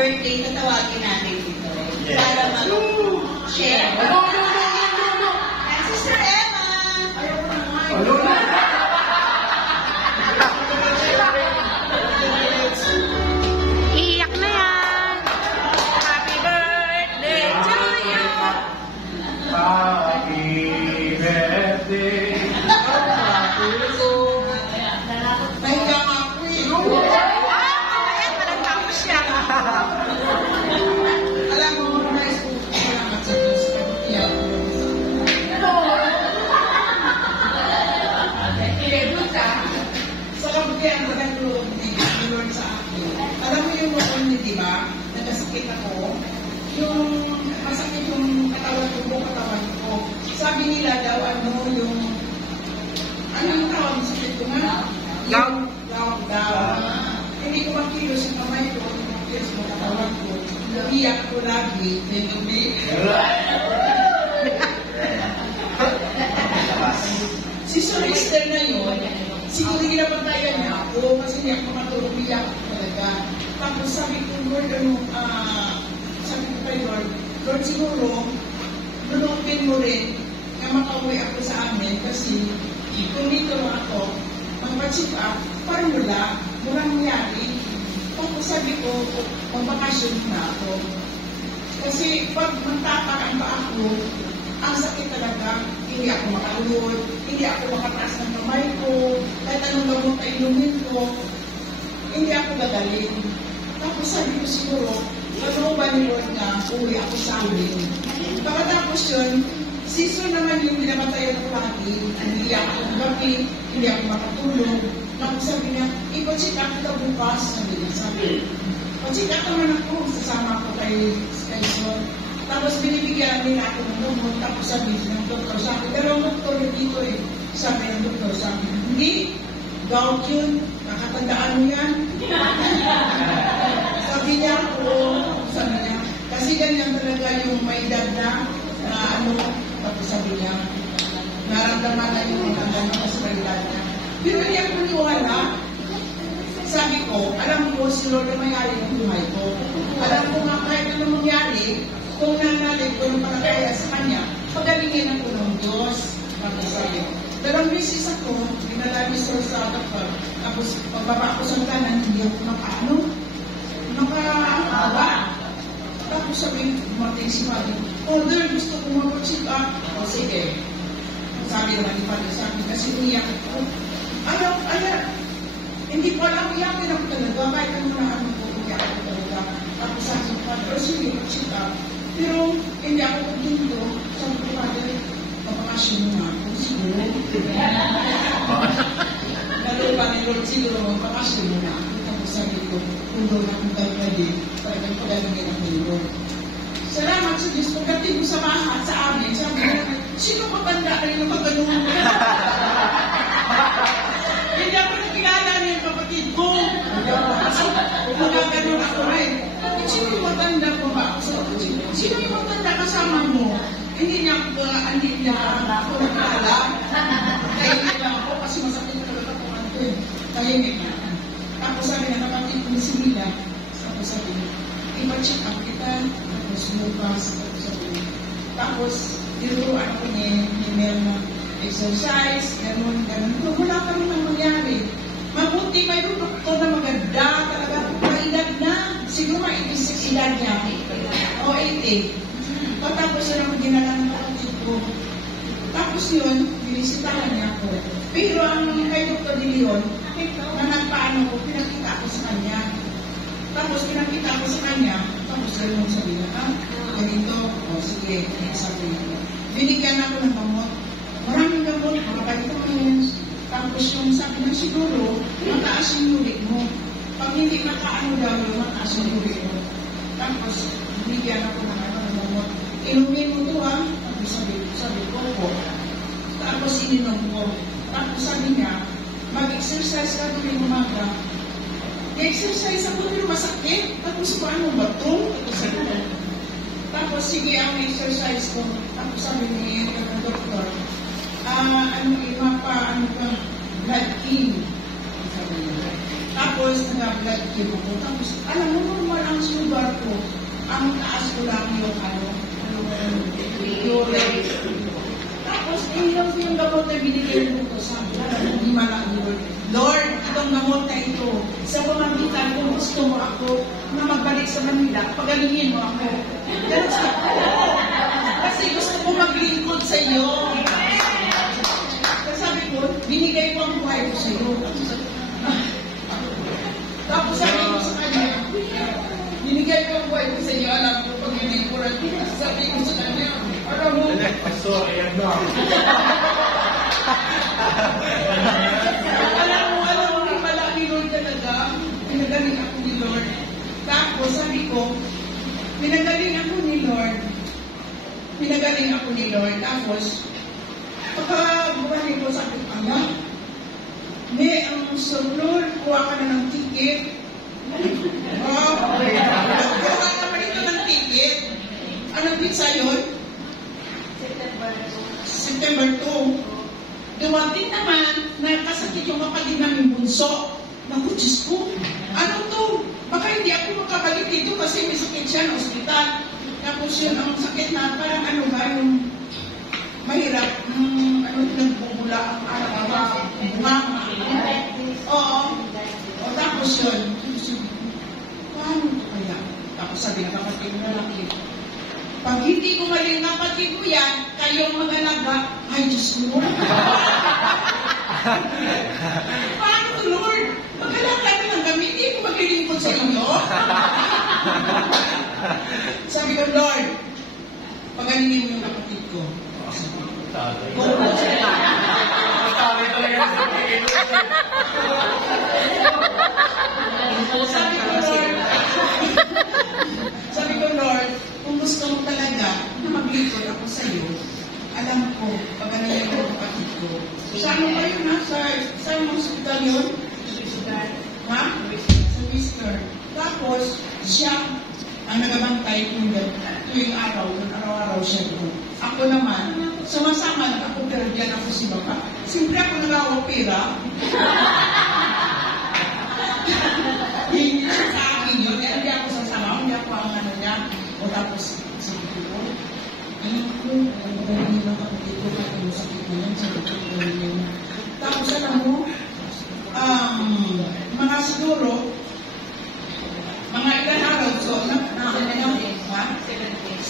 birthday, tatawagin natin dito. Para mag-share. Sister Emma! Iyak na yan! Happy birthday to you! Happy birthday! May kamakoy. Ayan, walang tapos siya. Alam mo, nice po. Salamat sa Diyos. Iyak ko. Sa kabutihan ko ng loob ni Lord sa akin. Alam mo yung noon niya, di ba? Nagkasakit ako. Yung masakit yung katawan ko. Sabi nila daw, yung anong tawag sa sakit ko nga? Gout. Hindi ko makilos yung kamay ko, hindi ko makilos yung katawan ko. Iyak ko lagi. Si Sir Esther na yun, siguro ginapatayan niya ako kasi hindi ako makatulog, iyak ako talaga. Tapos sabi ko, Lord, sabi ko kay Lord, siguro, lulupin mo rin na makauwi ako sa amin kasi kung dito ako, mag-check up, parang wala nangyari. Tapos sabi ko, magbakasyon na ako. Kasi pag magtapakan pa ako, ang sakit talaga, hindi ako makaulod, hindi ako makataas ng kamay ko, kahit anong gamot ay inumin ko, hindi ako gagaling. Tapos sabi ko siguro, ano ba ni Lord na uwi ako sa amin? Pagkatapos yun, season naman yung pinapatayan ko lagi, hindi ako gabi, hindi ako makatulog. Tapos sabi niya, ipa-check up kita bukas, sabi. Pa-check up naman ako, sasama ko kay Skyson. Tapos binibigyan nila ako ng lumot, tapos sabi ng doktor, sabi, dalawang doktor dito eh. Sabi ng doktor, sabi, hindi, gout yun, nakatandaan mo yan. Sabi niya, sabi niya, kasi ganyan talaga yung may edad na tapos sabi niya, naramdaman na yung hanggang sa may edad niya. Pero hindi ako maniwala. Sabi ko, alam ko si Lord na mayari ng buhay ko. Alam ko nga kahit ano mangyari, kung nanalig ko yung panagaya sa kanya, pagalingin ako ng Diyos. Sabi ko, dalawang beses ako, pinalami sa doktor. Tapos pagbaba ko sa kanan, hindi ako makaawa. Tapos sabi, dumating si Father, Father, gusto ko mag-check up. O sige. Sabi naman ni Father sa akin, kasi umiyak ako. Ayaw, hindi ko alam, iyakin ako talaga. Kahit ano na ano ko, umiyak ako talaga. Tapos sabi ko, Father, sige, mag-check up. Pero hindi ako pagdundo. Sabi ko, Father, mapakasyon na ako. Siguro. Nalupa ni Lord, siguro, mapakasyon na ako. Tapos sabi ko, kung doon akong pagpadi, parang pagalingin ako ni Lord. Salamat sa Diyos. Pagdating ko sa mahat, sa amin, sabi ko, sino matanda rin na maganon? Hindi ako nakilala niya yung kapatid ko. Magaganon ako rin. Sino yung matanda ko ba? Sino yung matanda kasama mo? Hindi niya ako nakilala. Tahimik lang ako kasi masakit talaga po ano eh. Tahimik na. Tapos sabi na kapatid ko ni Simila. Tapos sabi niya, ipa-check up kita. Tapos bukas. Tapos tinuruan ko ni Mel na exercise, gano'n. Pero wala ka rin ang mangyari. Mabuti may doktor na maganda, talaga maedad na. Siguro may 86 edad niya. O 80. Pagkatapos na naman ginala ng kapatid ko. Tapos yun, binisitahan niya ako. Pero ang kay Dr. De Leon, na nagpaano ko, pinakita ko sa kanya. Tapos pinakita ko sa kanya, tapos rin mong sabi na, ganito, o sige, sabi niya. Binigyan ako ng gamot. Maraming gamot, mga vitamins. Tapos yung sabi na siguro, mataas yung uric mo. Pag hindi makaano daw yung mataas yung uric mo. Tapos, binigyan ako ng gamot. Inumin mo ito Tapos sabi ko po. Tapos ininom ko. Tapos sabi niya, mag-exercise ka tuwing umaga. I-exercise ako pero masakit. Tapos paano ba ito? Tapos sige ang exercise ko. Tapos sabi ni doktor, blood king. Tapos nag-blood king ako. Tapos alam mo, normal ang sugar ko, ang taas ko lang yung urine. Tapos, yung gamot na binigyan ko sabi ko, hindi malang Lord, itong gamot na ito, sa pamamagitan kung gusto mo ako na magbalik sa Manila, pagalingin mo ako. Ganun sa ako. Kasi gusto ko maglingkod sa iyo. Kasi sabi ko, binigay ko ang buhay ko sa iyo. Tapos sabi ko sa kanya, binigay ko ang buhay ko sa iyo, alam ko pag binigkuran ko. Sabi ko sa kanya, alam mo, Sorry, ano? alam mo, malaki Lord talaga. Pinagaling ako ni Lord. Tapos sabi ko, pinagaling ako ni Lord. Tapos, pagkabuhanin ko, sabi ko, may ang Lord, kuha ka na ng ticket. Kuha ka pa dito ng ticket. Anong pizza yun? September 2. Dumating naman, nakasakit yung kapatid namin bunso. Naku, Diyos ko, ano to? Baka hindi ako makabalik dito kasi may sakit siya na ospital. Tapos yun, ang sakit na parang ano ba, yung mahirap, nagbubula ang araw-araw, bunga. Oo. O tapos yun, paano ito kaya? Tapos sabi ng kapatid na laki, pag hindi ko maling kapatid ko yan, kayong mag-alaga, ay Diyos ko. Paano to, Lord? Mag-alaga ka ng gamit, hindi ko maglilingkod sa inyo. Sabi ko, Lord, pagalingin mo yung kapatid ko. Sabi ko, Lord, kung gusto mo talaga na maglingkod ako sa iyo, alam ko, pagalingin mo yung kapatid ko. Saan mo ba yun, ha? Saan mo hospital yun? Ha? Sa Whisker. Tapos, siya ang nagabantay tuwing araw-araw siya doon. Ako naman, sumasama lang ako, pero dyan ako si Baba. Siyempre ako nag-awapira. Hindi siya sa akin yun, kaya hindi ako sasama, hindi ako ang ano niya. O tapos, sabi ko, hindi lang ako dito, kaya yung sakit mo yan, sabi ko, tapos alam mo, mga siguro, mga ilan araw, so,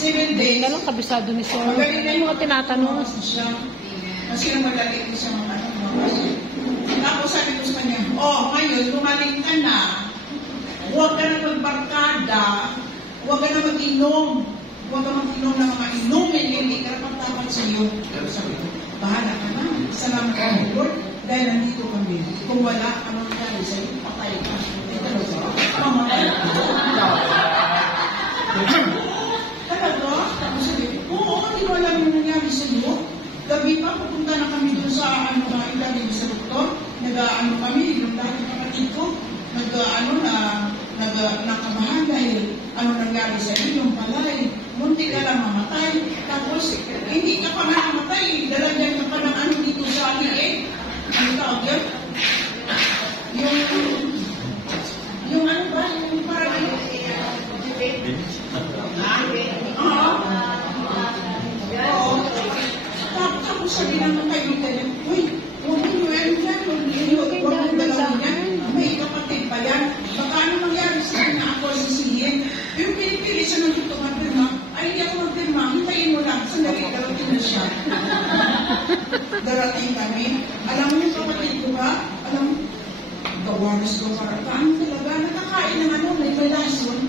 7 days. Ganun kabisado ni Sir. Magaling na Yung mga tinatanong. Kasi madali ko siya mga kasi. Tapos sabi ko sa kanya, ngayon, gumaling ka na. Huwag ka na magbarkada. Huwag ka na mag-inom. Huwag ka mag-inom ng mga inumin. Hindi ka na pagtapat sa iyo. Sabi ko, bahala ka na. Salamat ka, Lord. Dahil nandito kami. Kung wala, anong nangyari sa iyo? Patay ka. Ito na ba? Mamatay ka. Talaga? Tapos sabi ko, hindi ko alam yung nangyari sa iyo. Gabi pa, pupunta na kami doon sa ilalim sa doktor. Nag-ano kami, yung dati kapatid ko, nakabahan dahil ano nangyari sa iyo, yung palay. Munti ka lang mamatay. Tapos, hindi ka pa namatay. Dalagyan ka pa ng ano dito sa liig. Ano tawag yun? Yung ano ba? Yung parang ano? Tapos sabi naman kayo tayo, uy, huwag mo yan dyan, huwag mo dalawin yan, may kapatid pa yan, baka ano mangyari sa kanya ako sisihin. Yung pinipili siya ng tutong magpirma, ay hindi ako magpirma, hintayin mo lang, sandali, darating na siya. Darating kami, alam mo yung kapatid ko ba? Alam mo, gawanas ko parang talaga, nakakain ng ano, may balason.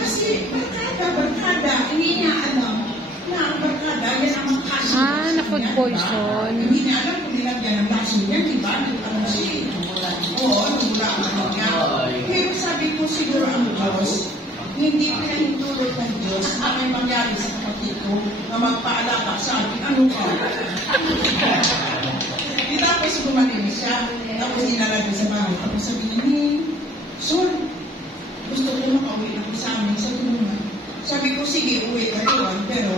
Kasi, barkada, hindi niya alam na ang barkada, yan ang makasya. Na food poison. Hindi niya alam kung nilagyan ng lason yan, di ba? Ano siya? Oo, wala ang niya. Pero sabi ko siguro ang Diyos, hindi pinahintulot ng Diyos na may mangyari sa kapatid ko na magpaalala sa akin, ano ka? Tapos gumaling siya, tapos inalagay sa bahay. Tapos sabihin niya, Sol, gusto ko makauwi na sa amin sa tulungan. Sabi ko, sige, uwi ka doon, pero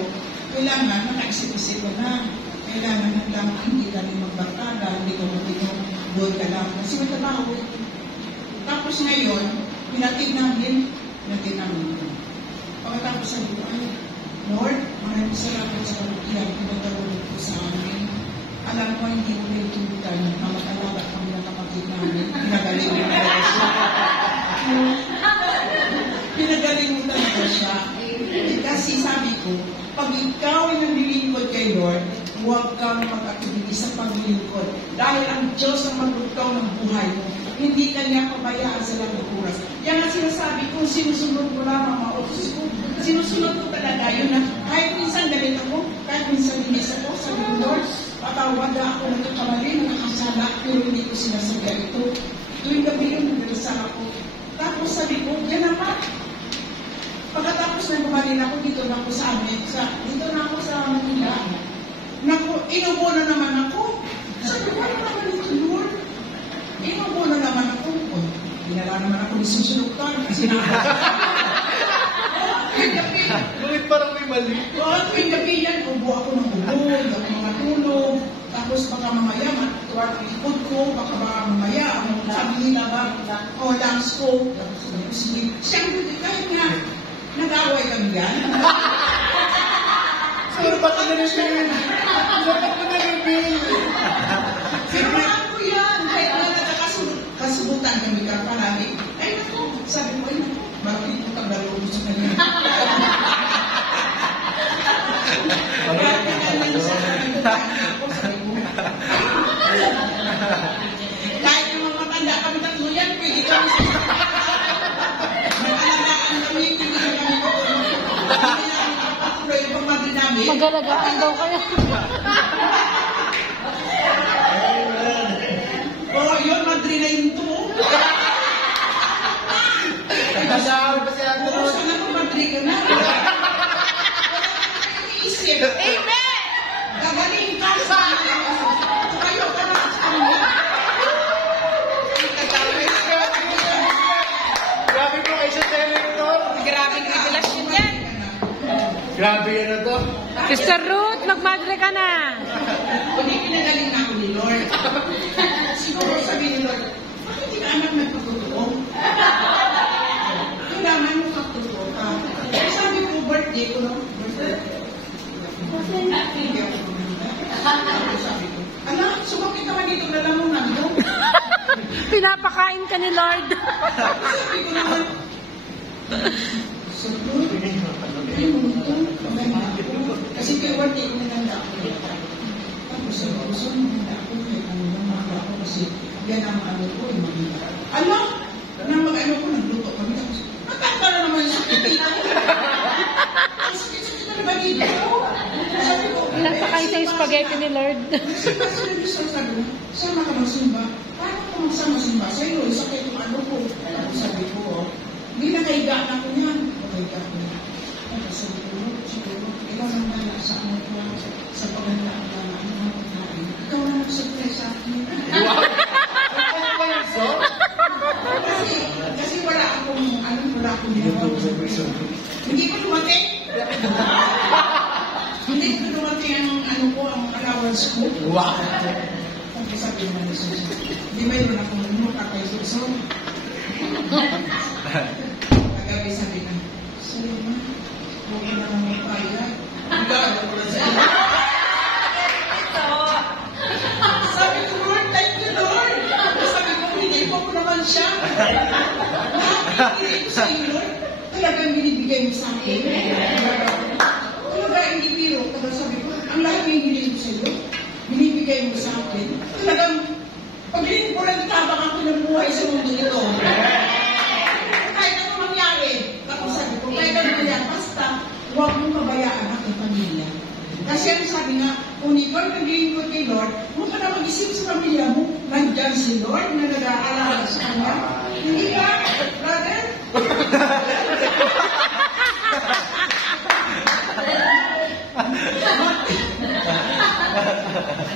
kailangan nakaisip-isip ko na. Kailangan lang hindi ka rin magbarkada, hindi ka mag-inom, doon ka lang. Kasi may trabaho. Tapos ngayon, pinatid namin. sabi ko, ay, Lord, maraming salamat sa pagkiyang pinagkaroon ko sa amin. Alam mo, hindi ko na itulitan na mag-alaga kami na kapatid namin. Pinagaling mo talaga siya. Pinagaling mo talaga siya. Kasi sabi ko, pag ikaw ay naglilingkod kay Lord, huwag kang mag-atubili sa paglilingkod. Dahil ang Diyos ang maglugaw ng buhay mo. Hindi kanya pabayaan sa lahat ng oras. Yan ang sinasabi ko, sinusunod ko lamang mga utos ko. Sinusunod ko talaga yun na kahit minsan galit ako, kahit minsan dinis ako, sabi ko, Lord, patawad ako nagkakamali, nakasala, pero hindi ko sinasadya ito. Tuwing gabi yun, nagdasal ako. Tapos sabi ko, yan naman. Pagkatapos na gumaling ako, dito na ako sa amin, dito na ako sa Manila. Naku, inubo na naman ako. Sabi ko, ano naman ito, Lord? Inubo na naman ako. Hinala naman ako ni Susunuktan. Kasi Bakit parang may mali? tuwing gabi yan, ubo ako ng ubo, hindi ako matulog. Tapos baka mamaya, matuwag ang ikot ko, baka mamaya, sabi nila ba, lungs ko. Tapos sige, siyempre, kahit nga, nag-away kami yan. Pero ba't na reveal? Bakit mo na reveal? Pero ako yan, kahit na nakakasubutan kami ka palagi. Ay naku, sabi ko, ay naku, bakit ko tagalog mo sa kanya? Bakit nga lang sa kanya ako, sabi ko. Kahit yung mga matanda kami tatlo yan, pwede kami sa mag-alagaan kami, pwede kami Magalagaan daw kayo. Oh, yun, Madrid na yun to. Nagsasabi pa siya ito. Oo, sana kung Madrid ka na. Iisip. Amen! Gagaling ka sa kayo ka na sa kanya. Grabe po kayo sa television. Grabe ka revelasyon yan. Grabe yan na to. Sister Ruth, magmadre ka na. Hindi pinagaling na ako ni Lord. Siguro sabi ni Lord, bakit hindi ka anak nagpatotoo? Kailangan mo pagtotoo ka. Kaya sabi ko, birthday ko, no? Birthday. Hindi ako kumanda. Sabi ko, anak, sumakit naman dito, lalamunan mo. Pinapakain ka ni Lord. Sabi ko naman, so, Lord, ay mo ito, maganda ako. Kasi kay birthday ko naganda ako. Tapos sa puso, maganda ako. Kaya ano naman ako kasi yan ang ano ko, yung maganda. Ano? Nang mag-ano ko, nagluto kami. Tapos, matanda na naman sa kitita ko. Ang sakit-sakit na naman dito. Sabi ko, Pinapakain sa spaghetti ni Lord. sabi ko, sama ka magsimba. Paano ko magsama-simba? Sa iyo, sakit yung ano ko. Tapos sabi ko, hindi nakahiga na ko yan. Nakahiga ko yan. Tapos sabi ko, siguro, ikaw nang nala sa ano ko, sa pagandaan na ano ang pagkain. Ikaw na nag-surprise sa akin. Ano ba yun, so? Kasi wala akong, wala akong ginawa. Hindi ko dumating. Hindi ko dumating ang ang allowance ko. Wow. Tapos sabi naman ni Jesus, hindi mayroon akong kakay Susan. Kagabi sabi na, sorry ma, huwag mo na naman payag. Gagawin ko na sa iyo. Sabi ko, Lord, thank you, Lord. Sabi ko, hindi po ko naman siya. Hindi ko sa iyo, Lord. Talagang binibigay mo sa akin. Talaga, hindi biro. Talaga sabi ko, ang lahat ng binibigay mo sa iyo, binibigay mo sa akin. Talagang, pag-inig ko lang itabang ako ng buhay sa mundo nito. Kahit ano mangyari, tapos sabi ko, kahit ano mangyari, basta, huwag mo mabayaan ang pamilya. Kasi ang sabi nga, kung ikaw naglilingkod kay Lord, huwag ka na mag-isip sa pamilya mo, nandyan si Lord na nag-aalala sa kanya. Hindi ka, brother?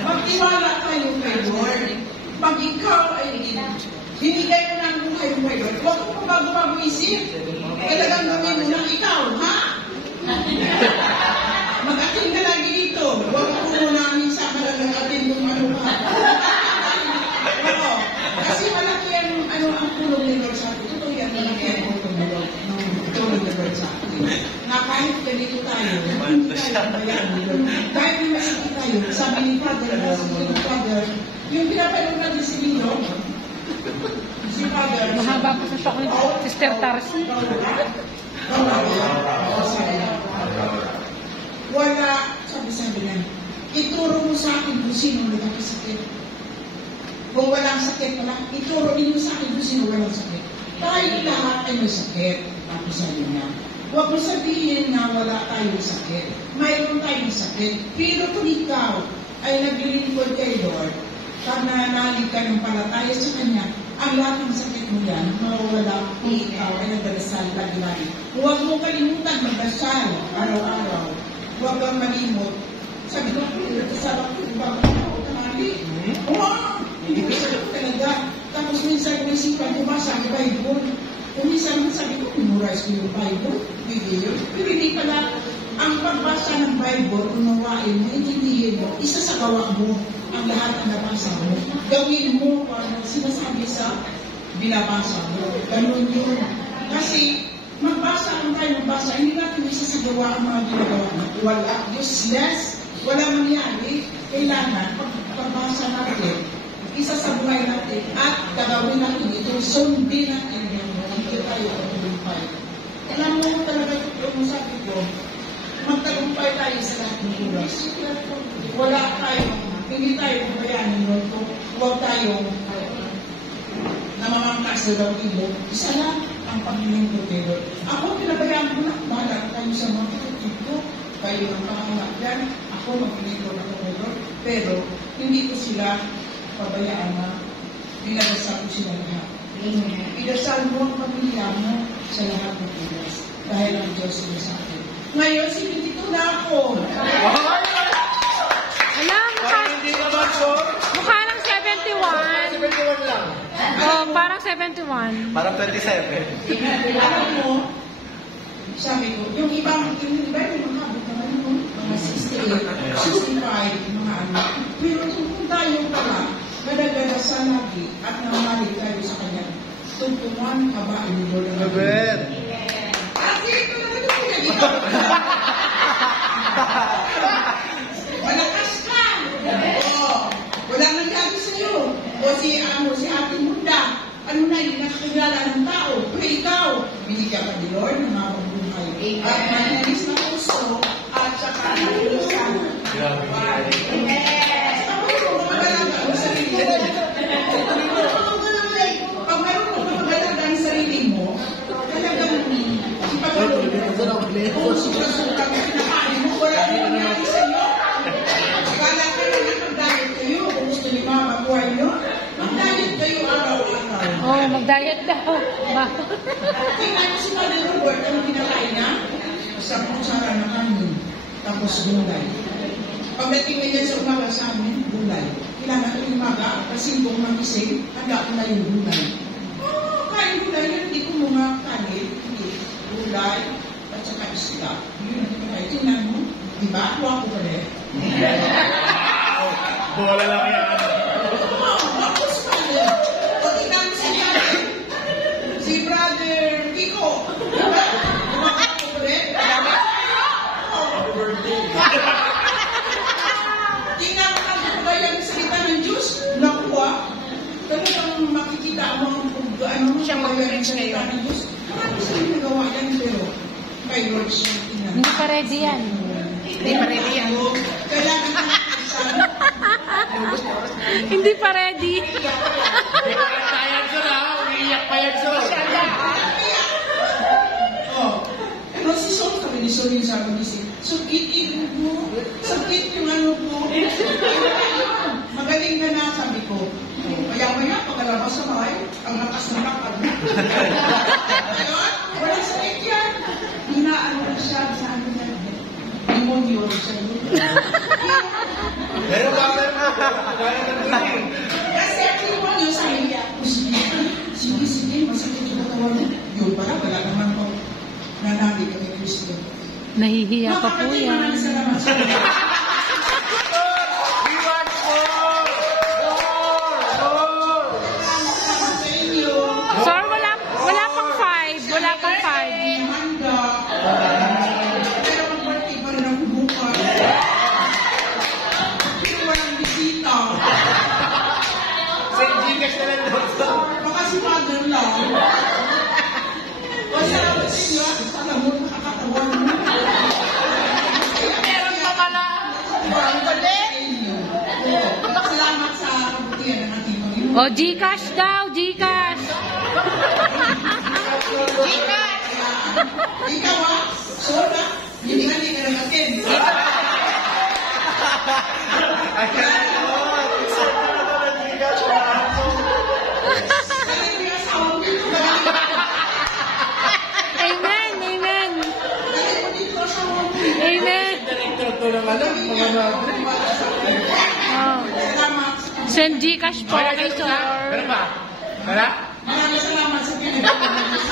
Magtiwala kayo kay Lord. Pag ikaw ay binigay mo ng buhay mo kay Lord, huwag mo bago-bago isip. Talagang gawin mo ng ikaw, ha? Mag-atin ka lagi dito. Huwag mo muna minsan ka lang nag-atin kung ano ka. Oo. Kasi malaki ang tulong ni Lord sa akin. Totoo yan, malaki ang tulong ni Lord. na kahit ganito tayo, hindi tayo bayaan nila. Kahit may masakit tayo, sabi ni Father, yung pinapanood natin si Nino, si Father, Mahaba po sa shock ni Sister Tarsi. wala, sabi niya, ituro mo sa akin kung sino nagkakasakit. Kung walang sakit, ituro ninyo sa akin kung sino walang sakit. Tayo lahat ay may sakit. Tapos sabi niya, huwag mo sabihin na wala tayong sakit. Mayroon tayong sakit. Pero kung ikaw ay naglilingkod kay Lord, pag nananalig ka ng palataya sa Kanya, ang lahat ng sakit mo yan, mawawala kung ikaw ay nagdadasal lagi-lagi. Huwag mo kalimutan magdasal araw-araw. Huwag kang malimot. Sabi ko, nagdasal ako, bago ako tangali. Hindi ko sabi talaga. Tapos minsan may sipan ko basa ang Bible. Kung minsan sabi ko, memorize ko yung Bible. Video. Pero hindi pala, ang pagbasa ng Bible, unawain mo, intindihin mo, isa sa gawa mo ang lahat ng nabasa mo. Gawin mo kung sinasabi sa binabasa mo. Ganun yun. Kasi, magbasa tayo, hindi natin isa sa gawa ang mga ginagawa mo. Wala. Useless. Wala mangyari. Kailangan, pagbasa natin, isa sa buhay natin, at gagawin natin ito, sundin natin yung hindi tayo magtagumpay. Alam mo talaga yung sabi ko, magtagumpay tayo sa lahat ng oras. Wala tayo, hindi tayo pabayanin nun kung huwag tayong namamangkas na daw ibo. Isa lang ang Panginoon Protero. Ako, pinabayaan ko na, bahala tayo sa mga kapatid ko, kayo ang panganak yan, ako magpinito na Protero, pero hindi ko sila pabayaan na dinadasal ko sila lahat. Idasal mo ang pamilya mo sa lahat ng oras dahil ang Diyos mo sa akin. Ngayon, sinitito na ako. Alam, Hindi naman po. mukha ng 71. 71 lang. Oh, parang 71. Parang 27. Alam mo, sabi ko, yung iba yung makabot naman yung mga 68, 65, mga ano. Pero kung tayo pala, madagadasan lagi at namalig tayo sa Kanya, tungtungan ka ba ang Lord ng Robert. Kasi ito naman yung pinag-ito. Malakas ka! Oo. Walang nangyari sa'yo. O si Ate Munda, ano na, hindi nakakilala ng tao. Pero ikaw, binigyan ka ni Lord ng mga pagbuhay. At manalis na puso at saka nalusan. Pag mayroon ka magalaga ang sarili mo, talagang kung suka-suka ka kinakain mo, wala rin nangyari sa'yo. Akala ka na nakag-diet kayo, kung gusto ni Mama buhay nyo, mag-diet kayo araw-araw. Oh, mag-diet daw. Tingnan mo si Mother Robert, ano kinakain niya? Sa kutsara ng kanin, tapos gulay. Pagdating na dyan sa umaga sa amin, gulay. Kailangan ko umaga, kasi kung magising, handa ko na yung gulay. Kain gulay, hindi ko mga kanin, hindi. Gulay, at saka isda. Yun ang kinakain. Tingnan mo, di ba? Kuha ko pala eh. Bola lang yan. Tapos pala. O tingnan mo si Brother Kiko. Kuha ko pala eh. Happy birthday. Tingnan mo ang kaya ng salita ng Diyos. Nakuha. Talagang makikita mo ang siya magkaya ng salita ng Diyos. Marami sa nagawa yan, pero kay Lord siya tingnan. Hindi pa ready yan. Hindi pa ready yan. Kailangan na Hindi pa ready. Sayang ko na, umiiyak pa yan so. Ano si Sol? Sabi ni Sol yung sabi ni Sol. Sakit ilog mo. Sakit yung ano ko. Magaling ka na, sabi ko. Maya-maya, pagkalabas sa bahay, ang lakas na lakad mo. Ngayon, wala sakit yan. Hinaan mo siya sa ano niya. Demonyo siya. Pero bakit na? Kasi ang demonyo sa iya. Sige, masakit yung katawan mo. Yun pala, wala naman po. Nanami kami Kristo. Nahihiya pa po yan. Salamat sa inyo. Salamat sa inyo. Sir, wala pang 5. Wala pang 5. Handa. O, Gcash daw, Gcash. Ikaw ah, soda, hindi ka nag-attend. Amen, amen. Amen. Director to ng alam, mga natin. Oh. Send Gcash po kay Sir. Meron ba? Wala? Maraming salamat sa pinag-attend.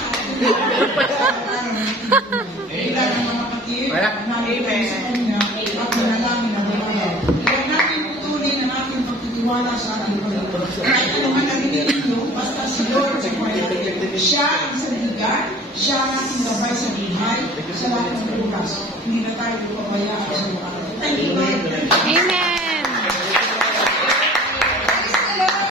Kailan ng mga kapatid, Wala? namin sa kanya at manalangin na bumayan. Kaya natin putunin ang ating pagtitiwala sa ating Panginoon. Kahit ano man narinig ninyo, basta si Lord sa kanya. Siya ang sandigan, siya ang ating gabay sa buhay, sa lahat ng bukas. Hindi na tayo pabayaan sa mga. Thank you, Lord. Amen.